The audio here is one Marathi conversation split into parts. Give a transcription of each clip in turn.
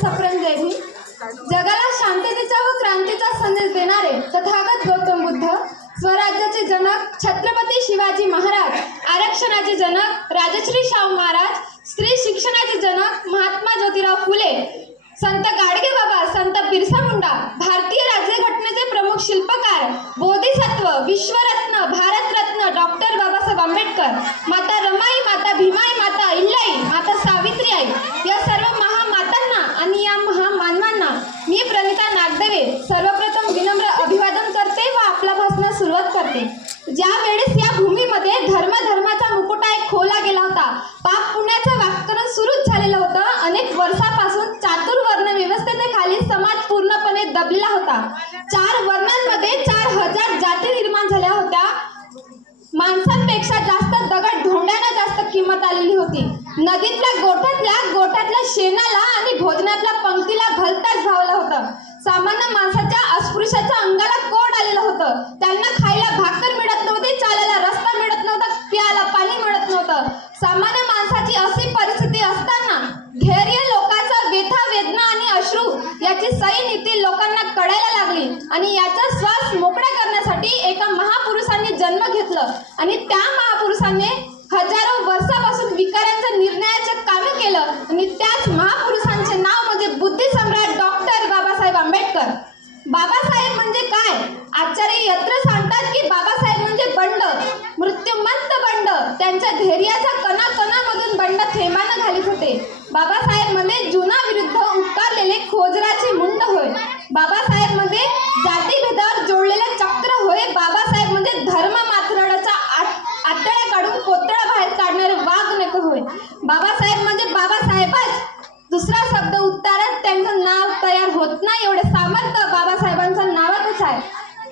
सप्रेम जय भीम. जगाला शांततेचा व क्रांतीचा संदेश देणारे तथागत गौतम बुद्ध, स्वराज्याचे जनक छत्रपती शिवाजी महाराज, आरक्षणाचे जनक राजश्री शाहू महाराज, स्त्री शिक्षणाचे जनक महात्मा ज्योतिराव फुले, संत गाडगेबाबा, संत बिरसा मुंडा, भारतीय राज्यघटनेचे प्रमुख शिल्पकार, बोधिसत्व, विश्वरत्न, भारतरत्न डॉक्टर बाबासाहेब आंबेडकर, माता रमाई, माता भीमाई, माता अहिल्याई, माता सावित्री आई, या सर्व महामातांना आणि या महामानवांना मी प्रणिता नागदेवे सर्वप्रथम विनम्र अभिवादन करते व आपला भाषणास सुरुवात करते. ज्या वेळेस या भूमीमध्ये धर्माचा मुकुटा एक खोला गेला होता, पाप पुण्याचं व्याकरण सुरूच झालेलं होतं. अनेक वर्षापासून चातुर्वर्ण व्यवस्थेखाली समाज पूर्णपणे दबलेला होता. 4 वर्णांमध्ये 4000 जाती निर्माण झाल्या होत्या. माणसांपेक्षा जास्त दगड धोंड्याला जास्त किंमत आलेली होती. नदीतल्या गोठ्यातल्या शेणाला आणि भोजनातल्या पंक्तीला भलताच भावलं होतं. सामान्य माणसाच्या अस्पृश्याच्या अंगाला कोड आलेलं होतं. त्यांना खायला भाकर मिळत नव्हती, चालायला रस्ता मिळत नव्हता, प्यायला पाणी मिळत नव्हतं. सामान्य माणसाची अशी परिस्थिती असताना धैर्य लोकांचा व्यथा, वेदना आणि अश्रू याची सही नीती लोकांना कळायला लागली आणि याचा श्वास मोकळा करण्यासाठी एका महापुरुषांनी जन्म घेतलं आणि त्या महापुरुषाने हजारो वर्षापासून विकारांचं निर्णयाचं काम केलं आणि त्याच महापुरुषांचे नाव म्हणजे बुद्धिसम्राट डॉक्टर बाबासाहेब आंबेडकर. बाबासाहेब म्हणजे काय? आचार्य यत्र सांगतात की बाबासाहेब म्हणजे बंड, मृत्यूमंत बंड. त्यांच्या धैर्याच्या कणाकणामधून बंड थेंबानं घालीत होते. बाबासाहेब म्हणजे जुनाविरुद्ध उकारलेले खोजराचे मुंड होय. बाबासाहेब म्हणजे जातीभेदावर जोडलेले चक्र होय. बाबासाहेब म्हणजे धर्म माथराडाचा आतड्या काढून कोतळा बाहेर काढणारे वाघ होय. बाबासाहेब म्हणजे बाबासाहेबच. दुसरा शब्द उच्चारात त्यांचं नाव तयार होत नाही एवढे सामर्थ्य बाबासाहेबांच्या नावातच आहे.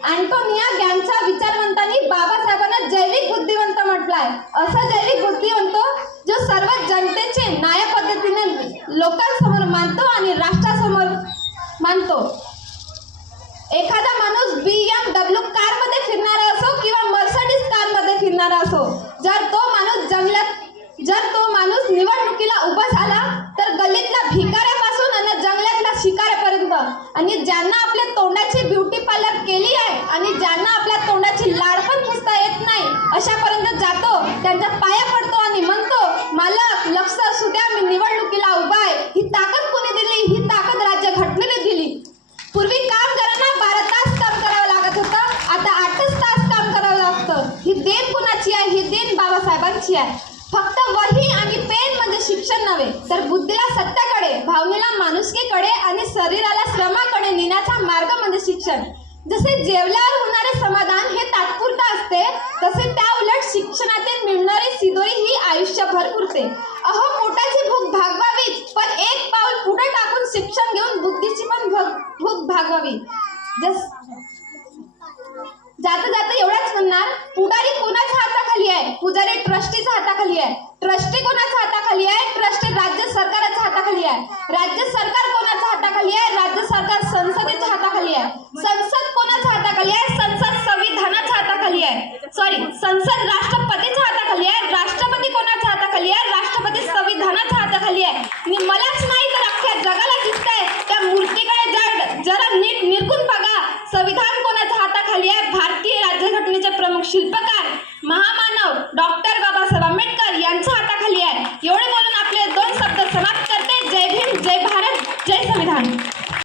अँटोनिया गॅनच्या विचारवंतांनी बाबासाहेबांना जैविक बुद्धिवंत म्हटलाय. असा जैविक बुद्धिवंत जो सर्व जनतेचे न्याय पद्धतीने लोकांसमोर मानतो आणि राष्ट्रासमोर मानतो. एखादा माणूस BMW कारमध्ये फिरणारा असो किंवा मर्सिडीज कारमध्ये फिरणारा असो, जर तो माणूस निवडणुकीला उभा झाला तर गल्लीतल्या भिकाऱ्यापासून आणि जंगलातल्या शिकाऱ्यापर्यंत आणि ज्यांना आपल्या तोंडाची ब्युटी पार्लर केली आहे आणि ज्यांना आपल्या तोंडाची लाड पण पुसता येत नाही अशापर्यंत जातो, त्यांच्या पाया पडतो आणि म्हणतो, मालक लक्ष असू द्या, मी निवडणुकीला उभा आहे. ही ताकद कोणी दिली? ही ताकद राज्यघटनेने दिली. पूर्वी कामगारांना 12 तास काम करावं लागत होतं, आता 8च तास काम करावं लागतं. ही देण कोणाची आहे? ही देण बाबासाहेबांची आहे. फक्त वही आणि पेन म्हणजे शिक्षण नव्हे, तर बुद्धीला सत्याकडे, भावनेला माणुसकीकडे आणि शरीराला श्रमाकडे नेण्याचा मार्ग म्हणजे शिक्षण. जसे जेवल्यावर होणारे समाधान हे तात्पुरते असते, तसे त्या उलट शिक्षणातून मिळणारी शिदोरी ही आयुष्यभर पुरते. अहो, पोटाची भूक भागवावीच, पण एक पाऊल पुढे टाकून शिक्षण घेऊन बुद्धीची पण भूक भागवावी. जाता एवढंच म्हणणार, पुढारी कोणाच्या हाताखाली आहे? पुजारी ट्रस्टीच्या हाताखाली आहे. ट्रस्टी कोणाच्या हाताखाली आहे? ट्रस्टी राज्य सरकारच्या हाताखाली आहे. राज्य सरकार कोणाच्या हाताखाली आहे? राज्य सरकार संसदेच्या हाताखाली आहे. संसद कोणाच्या हाताखाली आहे? संसद संविधानाच्या हाताखाली आहे. संसद राष्ट्रपतीच्या हाताखाली आहे. राष्ट्रपती कोणाच्या हाताखाली आहे? राष्ट्रपती संविधानाच्या हाताखाली आहे. आणि मलाच नाही तर अख्ख्या जगाला दिसतंय, त्या मूर्तीकडे जरा नीट निरखून बघा. संविधान कोणाच्या हाताखाली आहे? भारतीय राज्यघटनेचे प्रमुख शिल्पकार महामानव डॉक्टर बाबासाहेब आंबेडकर यांच्या हाताखाली आहे. एवढे बोलून आपले 2 शब्द समाप्त करते. जय भीम, जय भारत, जय संविधान.